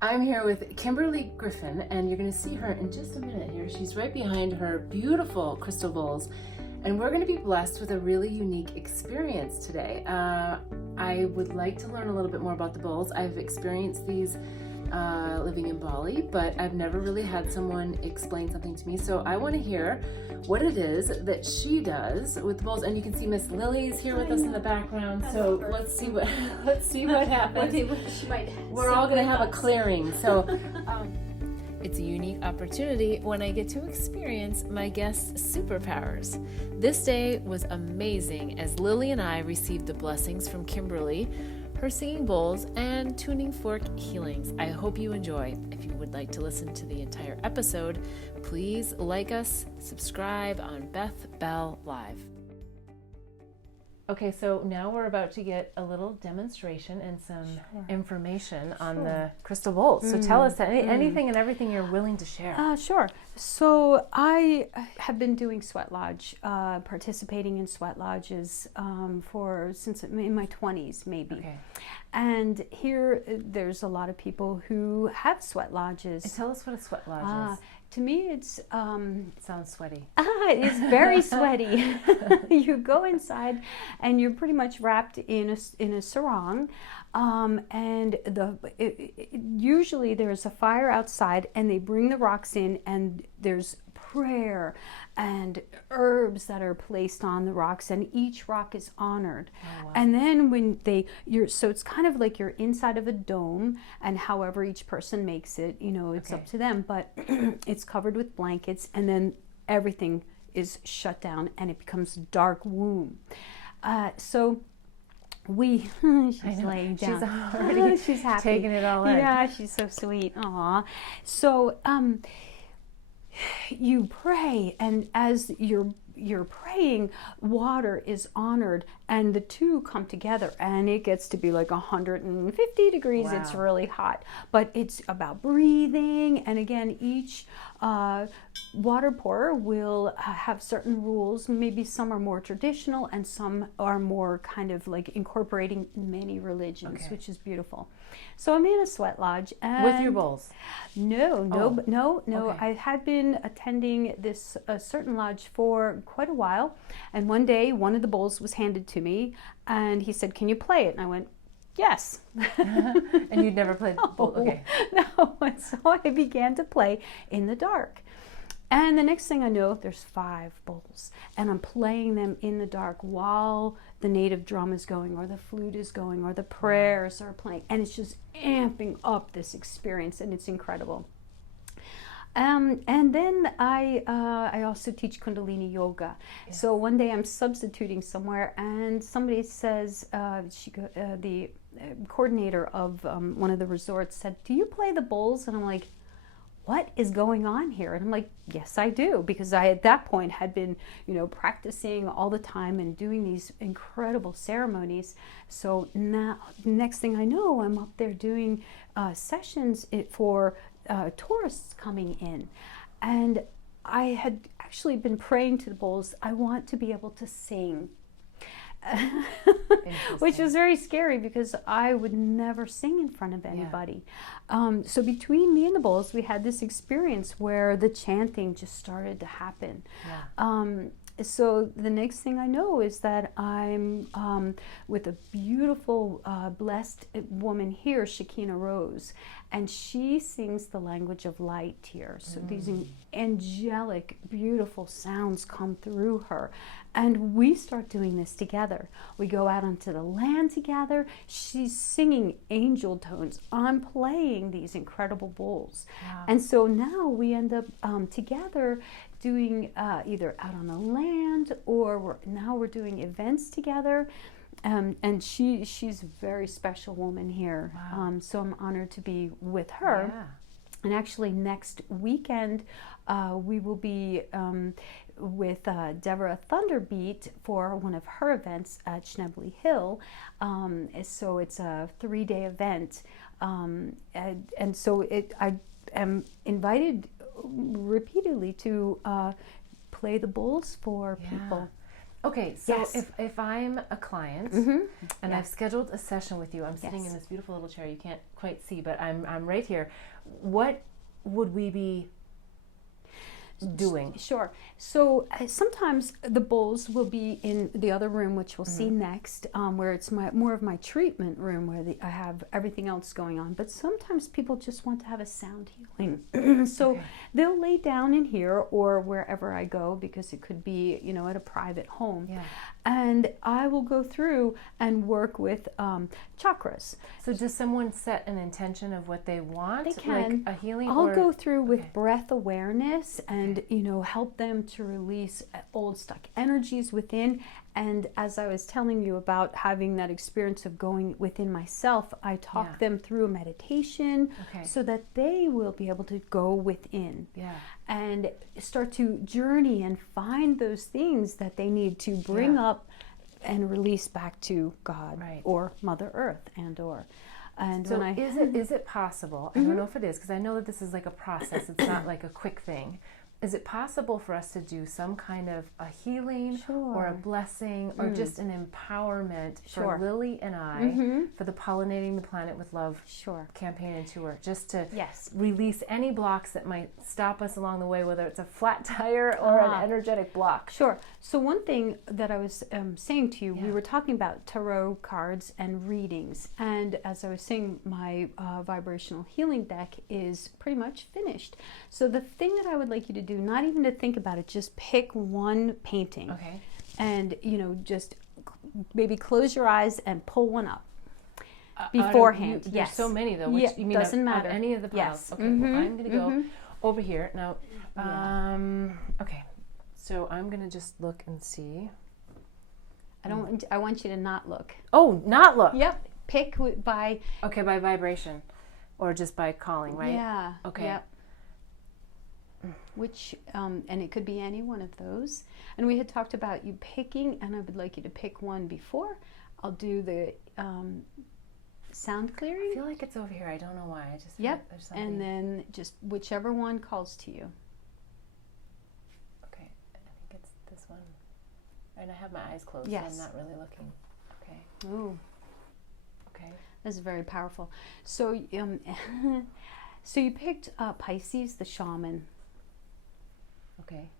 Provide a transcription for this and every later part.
I'm here with Kymberley Griffin, and you're going to see her in just a minute here. She's right behind her beautiful crystal bowls, and we're going to be blessed with a really unique experience today. I would like to learn a little bit more about the bowls. I've experienced these living in Bali, but I've never really had someone explain something to me. So I want to hear what it is that she does with the bowls. And you can see Miss Lily's here with us in the background. So let's see what happens. We're all going to have a clearing. So it's a unique opportunity when I get to experience my guests' superpowers. This day was amazing as Lily and I received the blessings from Kymberley, her singing bowls, and tuning fork healings. I hope you enjoy. If you would like to listen to the entire episode, please like us, subscribe on Beth Bell Live. Okay, so now we're about to get a little demonstration and some information on the crystal bowls. So tell us anything and everything you're willing to share. Sure. So I have been doing sweat lodge, participating in sweat lodges since in my 20s, maybe. Okay. And here there's a lot of people who have sweat lodges. And tell us what a sweat lodge is. To me, it's... It sounds sweaty. It's very sweaty. You go inside and you're pretty much wrapped in a sarong. And usually there's a fire outside and they bring the rocks in and there's prayer and herbs that are placed on the rocks, and each rock is honored. Oh, wow. And then when so it's kind of like you're inside of a dome, and however each person makes it, it's up to them, but it's covered with blankets, and then everything is shut down and it becomes dark womb. So she's laying down. She's already she's happy. Taking it all in. Yeah, she's so sweet. Aw. So you pray, and as you're praying, water is honored, and the two come together, and it gets to be like 150 degrees. Wow. It's really hot, but it's about breathing. And again, each water pourer will have certain rules. Maybe some are more traditional and some are more kind of like incorporating many religions, which is beautiful. So I'm in a sweat lodge. And with your bowls? No. Okay. I had been attending this certain lodge for quite a while, and one day one of the bowls was handed to me, and he said, "Can you play it?" And I went, "Yes." And you'd never played the bowl? Okay. No. And so I began to play in the dark. And the next thing I know, there's 5 bowls, and I'm playing them in the dark while the native drum is going, or the flute is going, or the prayers are playing, and it's just amping up this experience, and it's incredible. And then I also teach Kundalini yoga. Yes. So one day I'm substituting somewhere, and somebody says, the coordinator of one of the resorts said, "Do you play the bowls?" And I'm like, "What is going on here?" And I'm like, "Yes, I do," because I at that point had been, practicing all the time and doing these incredible ceremonies. So now, next thing I know, I'm up there doing sessions for tourists coming in, and I had actually been praying to the bowls, I want to be able to sing. Which was very scary because I would never sing in front of anybody. Yeah. So between me and the bowls, we had this experience where the chanting just started to happen. Yeah. So the next thing I know is that I'm with a beautiful, blessed woman here, Shekinah Rose, and she sings the language of light here. So these angelic, beautiful sounds come through her. And we start doing this together. We go out onto the land together. She's singing angel tones. I'm playing these incredible bowls. Wow. And so now we end up together doing either out on the land, or we're doing events together. And she's a very special woman here. Wow. So I'm honored to be with her. Yeah. And actually next weekend we will be with Deborah Thunderbeat for one of her events at Kymberley Hill. So it's a 3-day event. And so I am invited repeatedly to play the bowls for people. Okay, so Yes. if I'm a client and I've scheduled a session with you, I'm sitting in this beautiful little chair. You can't quite see, but I'm right here. What would we be doing? Sure. So sometimes the bowls will be in the other room, which we'll see next, where it's more of my treatment room, where I have everything else going on. But sometimes people just want to have a sound healing. So they'll lay down in here or wherever I go, because it could be, you know, at a private home. Yeah. And I will go through and work with chakras. So does someone set an intention of what they want? They can. Like a healing? I'll go through with breath awareness and, you know, help them to release old stuck energies within. And as I was telling you about having that experience of going within myself, I talk them through a meditation so that they will be able to go within and start to journey and find those things that they need to bring up and release back to God or Mother Earth and so when is it possible, I don't know if it is, because I know that this is like a process, it's not like a quick thing. Is it possible for us to do some kind of a healing or a blessing or just an empowerment for Lily and I for the Pollinating the Planet with Love campaign and tour, just to release any blocks that might stop us along the way, whether it's a flat tire or an energetic block? Sure. So one thing that I was saying to you, we were talking about tarot cards and readings. And as I was saying, my vibrational healing deck is pretty much finished. So the thing that I would like you to do, not even to think about it, just pick one painting. And, you know, just maybe close your eyes and pull one up beforehand. There's so many though. Which, you mean doesn't matter. Of any of the piles? Okay, well, I'm going to go over here. Now, okay. So I'm going to just look and see. I want you to not look. Oh, not look. Yep. Pick by... Okay, by vibration. Or just by calling, right? Yeah. Okay. Yep. Which, and it could be any one of those. And we had talked about you picking, and I would like you to pick one before. I'll do the sound clearing. I feel like it's over here. I don't know why. I just there's something. And then just whichever one calls to you. Okay, I think it's this one. And I have my eyes closed, so I'm not really looking. Okay. Ooh. Okay. This is very powerful. So, so you picked Pisces, the shaman. Okay.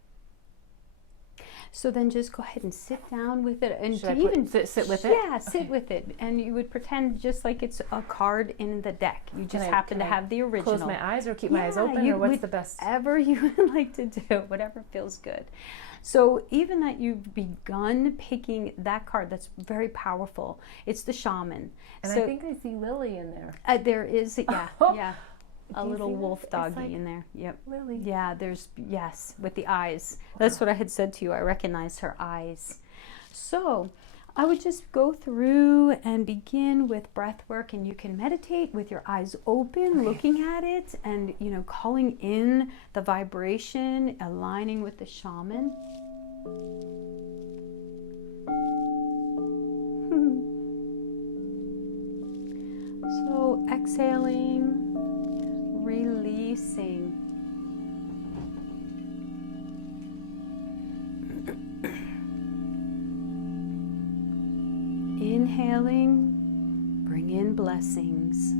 So then just go ahead and sit down with it, and Should I even sit with it? Yeah, sit with it, and you would pretend just like it's a card in the deck. You just happen to have the original. Close my eyes or keep my eyes open, or what's the best? Whatever you would like to do, whatever feels good. So even that you've begun picking that card, that's very powerful. It's the shaman. And so, I think I see Lily in there. There is, yeah. A little wolf doggy in there. Yep. Lily. Yeah, there's, with the eyes. That's what I had said to you. I recognize her eyes. So I would just go through and begin with breath work, and you can meditate with your eyes open, looking at it, and, you know, calling in the vibration, aligning with the shaman. So exhaling, releasing. Inhaling, bring in blessings.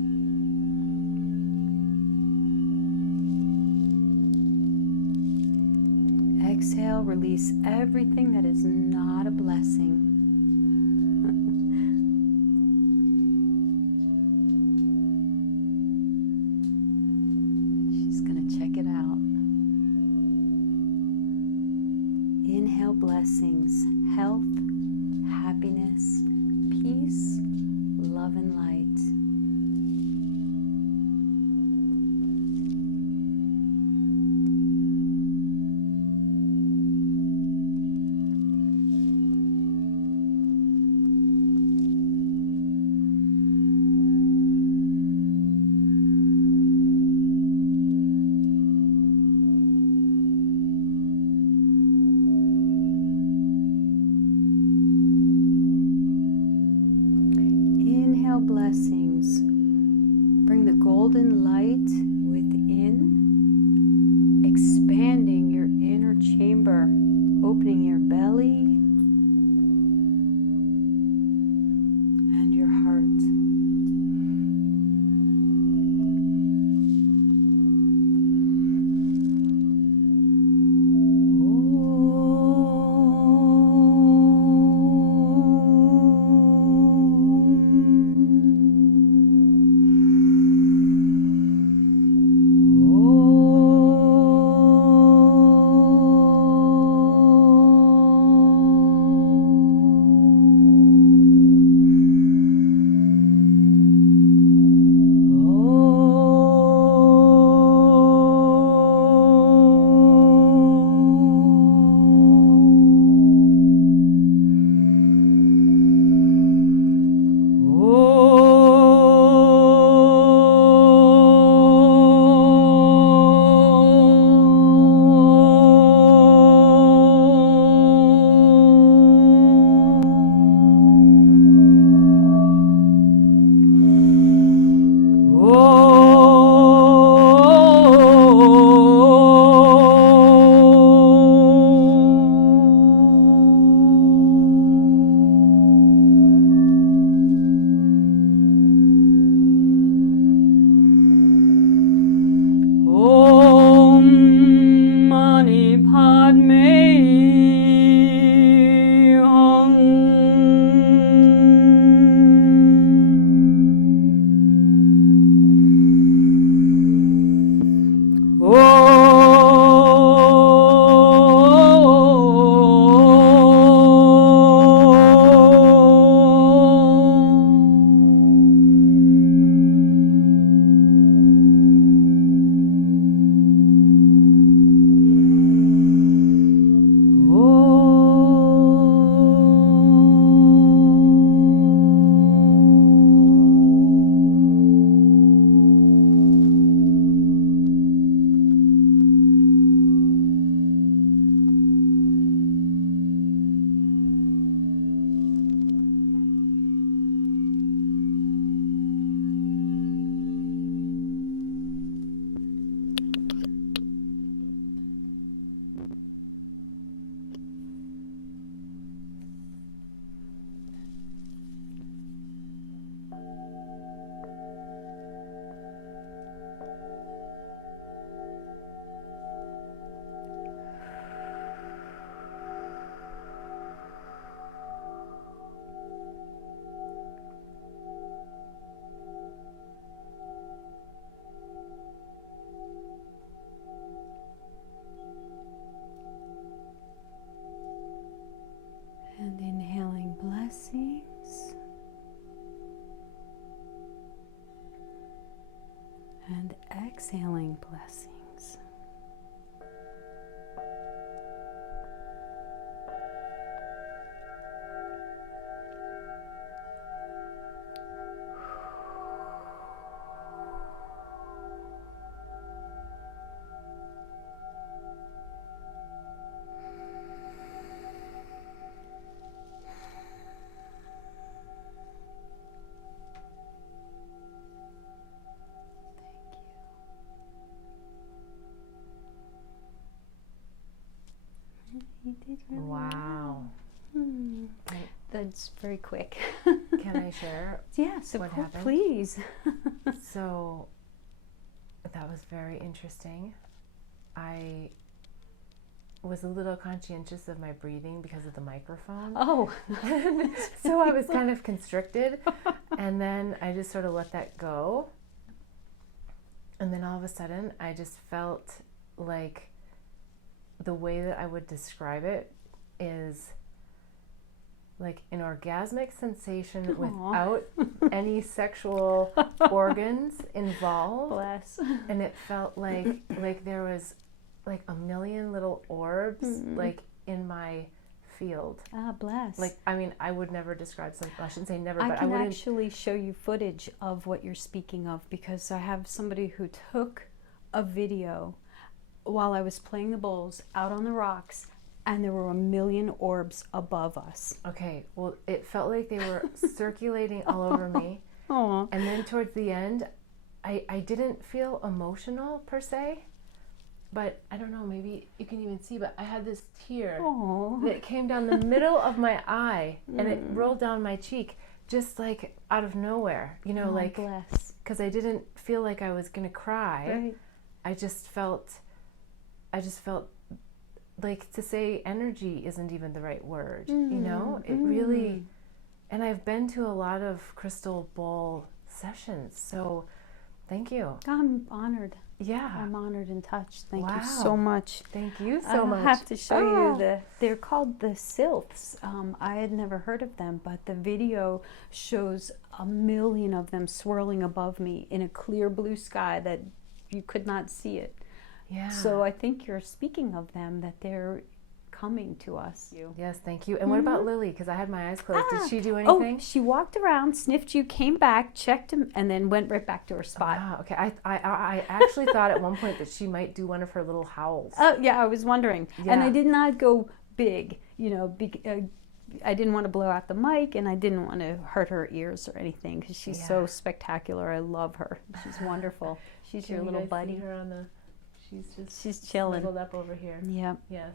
Exhale, release everything that is not a blessing. She's going to check it out. Inhale, blessings, health, happiness, peace, love, and light. exhaling blessings. You did really Wow. well. That's very quick. Can I share? Yes, of what course, happened? please. So that was very interesting. I was a little conscientious of my breathing because of the microphone. Oh. So I was kind of constricted, and then I just sort of let that go. And then all of a sudden, I just felt like the way that I would describe it is like an orgasmic sensation without any sexual organs involved. Bless. And it felt like there was like a million little orbs like in my field. Ah, bless. Like, I mean, I would never describe some, I shouldn't say never, I but I can wouldn't. actually show you footage of what you're speaking of, because I have somebody who took a video while I was playing the bowls out on the rocks, and there were a million orbs above us. Okay, well, it felt like they were circulating all over me. Aww. And then towards the end, I didn't feel emotional per se, but I don't know, maybe you can even see, but I had this tear that came down the middle of my eye, and it rolled down my cheek, just like out of nowhere, you know, like, bless. because I didn't feel like I was gonna cry. Right. I just felt like, to say energy isn't even the right word, you know? It really, and I've been to a lot of crystal bowl sessions, so thank you. I'm honored. Yeah. I'm honored and touched. Thank Wow. you so much. Thank you so much. I have to show you they're called the sylphs. I had never heard of them, but the video shows a million of them swirling above me in a clear blue sky that you could not see it. Yeah. So I think you're speaking of them, that they're coming to us. Yes, thank you. And what about Lily? Because I had my eyes closed. Did she do anything? Oh, she walked around, sniffed you, came back, checked him, and then went right back to her spot. Ah, okay. I actually thought at one point that she might do one of her little howls. Oh, yeah, I was wondering. Yeah. And I did not go big, you know, I didn't want to blow out the mic, and I didn't want to hurt her ears or anything, because she's so spectacular. I love her. She's wonderful. She's your little buddy. See her on the, she's chilling. snuggled up over here. Yep. Yes.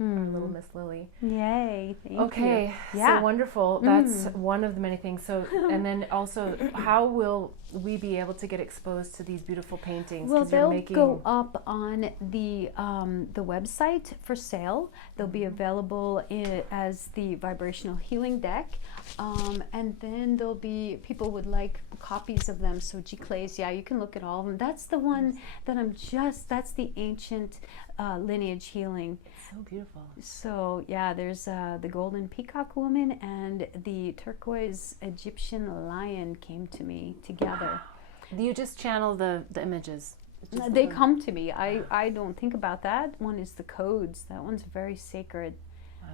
Our little Miss Lily. Yay, thank you. Okay, Yeah. so wonderful. That's one of the many things. So, and then also, how will we be able to get exposed to these beautiful paintings? Well, 'Cause you're they'll making... go up on the website for sale. They'll be available as the vibrational healing deck, and then there'll be, people would like copies of them. So G-Clays, yeah, you can look at all of them. That's the one that that's the ancient lineage healing. So beautiful. So yeah, there's the golden peacock woman and the turquoise Egyptian lion came to me together. You just channel the images. They come to me. I don't think about that. One is the codes. That one's very sacred. Wow.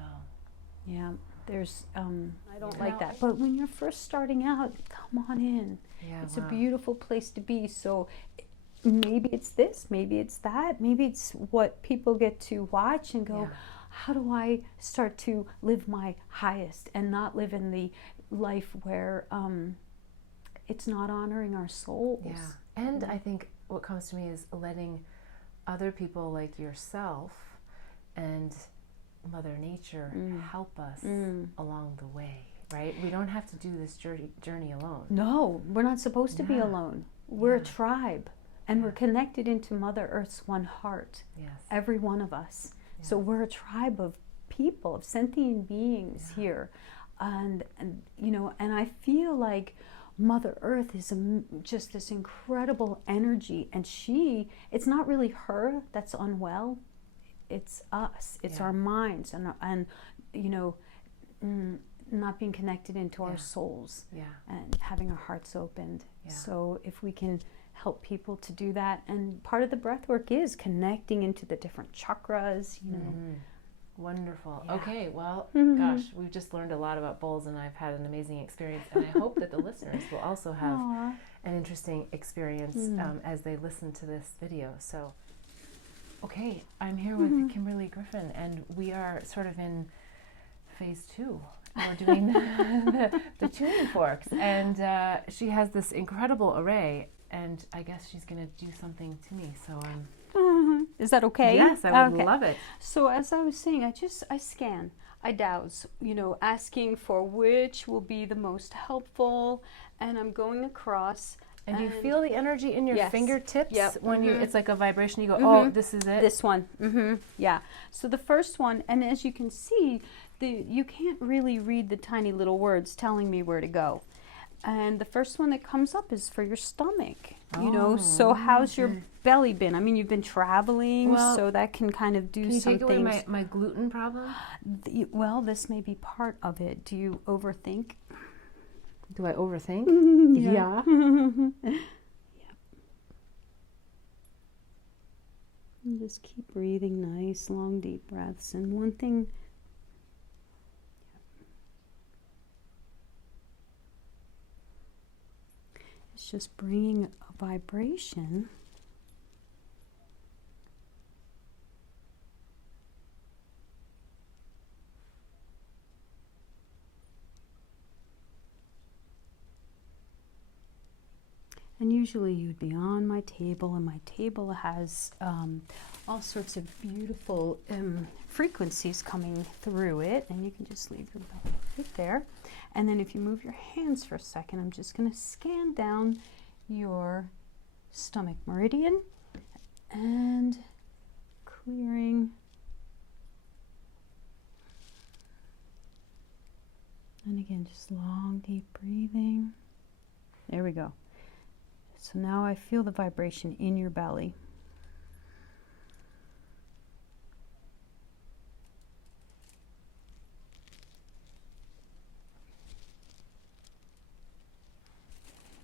Yeah, there's I don't like that. But when you're first starting out, come on in. Yeah, It's a beautiful place to be. So maybe it's this, maybe it's that, maybe it's what people get to watch and go, how do I start to live my highest and not live in the life where it's not honoring our souls? Yeah. And I think what comes to me is letting other people like yourself and Mother Nature help us along the way, right? We don't have to do this journey alone. No, we're not supposed to be alone. We're a tribe. And we're connected into Mother Earth's one heart, every one of us. So we're a tribe of people, of sentient beings here. And you know, and I feel like Mother Earth is just this incredible energy. And it's not really her that's unwell, it's us. It's our minds and you know, not being connected into our souls and having our hearts opened. So if we can help people to do that. And part of the breath work is connecting into the different chakras, you know. Wonderful. Yeah. Okay, well, gosh, we've just learned a lot about bowls, and I've had an amazing experience, and I hope that the listeners will also have an interesting experience as they listen to this video. So, okay, I'm here with Kymberley Griffin, and we are sort of in phase 2. We're doing the tuning forks, and she has this incredible array, and I guess she's going to do something to me, so Is that okay? Yes, I would love it. So as I was saying, I scan, I douse, you know, asking for which will be the most helpful, and I'm going across. And you feel the energy in your fingertips when you, it's like a vibration, you go, oh, this is it? This one, yeah. So the first one, and as you can see, you can't really read the tiny little words telling me where to go. And the first one that comes up is for your stomach, you know, so how's your belly been? I mean, you've been traveling, so that can kind of do some things. Can you take away my gluten problem? Well, this may be part of it. Do you overthink? Do I overthink? Yeah. And just keep breathing nice, long, deep breaths. And one thing, it's just bringing a vibration and usually you'd be on my table, and my table has all sorts of beautiful frequencies coming through it, and you can just leave your belly right there. And then if you move your hands for a second, I'm just going to scan down your stomach meridian and clearing. And again, just long, deep breathing. There we go. So now I feel the vibration in your belly.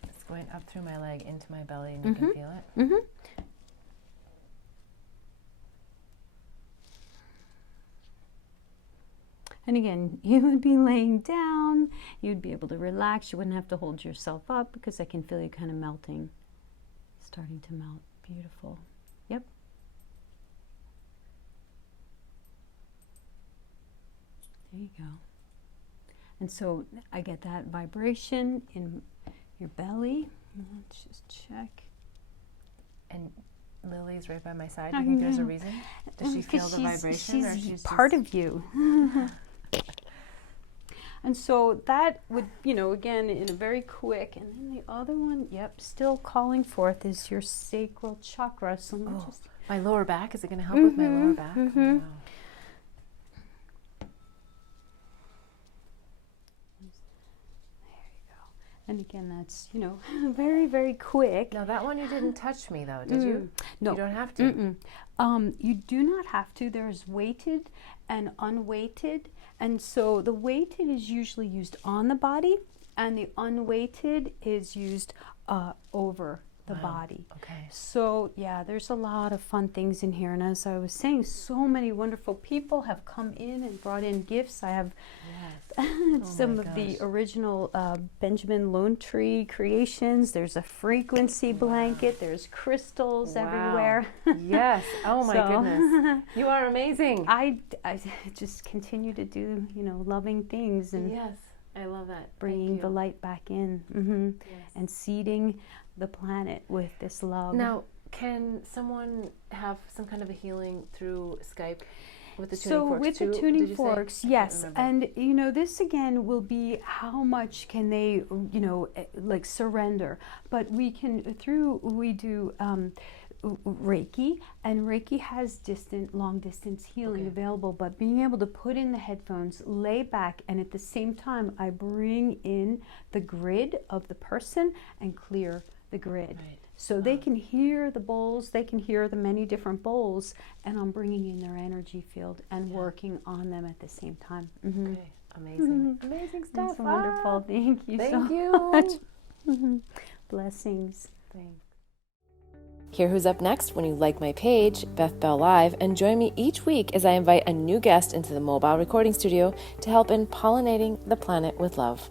It's going up through my leg into my belly, and you can feel it? And again, you would be laying down, you'd be able to relax, you wouldn't have to hold yourself up, because I can feel you kind of melting, starting to melt. Beautiful. Yep. There you go. And so I get that vibration in your belly. Let's just check. And Lily's right by my side. Do you think there's a reason? Does she feel the vibration? She's or she's part of you. And so that would, you know, again, in a very quick, and then the other one, still calling forth is your sacral chakra. So let me just... My lower back, is it going to help with my lower back? Oh, wow. And again, that's, you know, very, very quick. Now that one you didn't touch me though, did you? No. You don't have to. You do not have to. There's weighted and unweighted. And so the weighted is usually used on the body, and the unweighted is used over the body. Okay. So yeah, there's a lot of fun things in here. And as I was saying, so many wonderful people have come in and brought in gifts. I have some of the original Benjamin Lone Tree creations. There's a frequency blanket. There's crystals everywhere. Yes. Oh my goodness. You are amazing. I just continue to do, you know, loving things, and yes, I love that. Bringing the light back in, and seeding the planet with this love. Now, can someone have some kind of a healing through Skype with the tuning forks? So with the tuning forks, yes. And you know, this again will be how much can they, you know, like surrender. But we can we do Reiki, and Reiki has long distance healing available, but being able to put in the headphones, lay back, and at the same time I bring in the grid of the person and clear the grid. So they can hear the bowls, they can hear the many different bowls, and I'm bringing in their energy field and working on them at the same time. Okay, amazing. Amazing stuff. That's wonderful. Thank you so much. Blessings. Thanks. Hear who's up next when you like my page, Beth Bell Live, and join me each week as I invite a new guest into the mobile recording studio to help in pollinating the planet with love.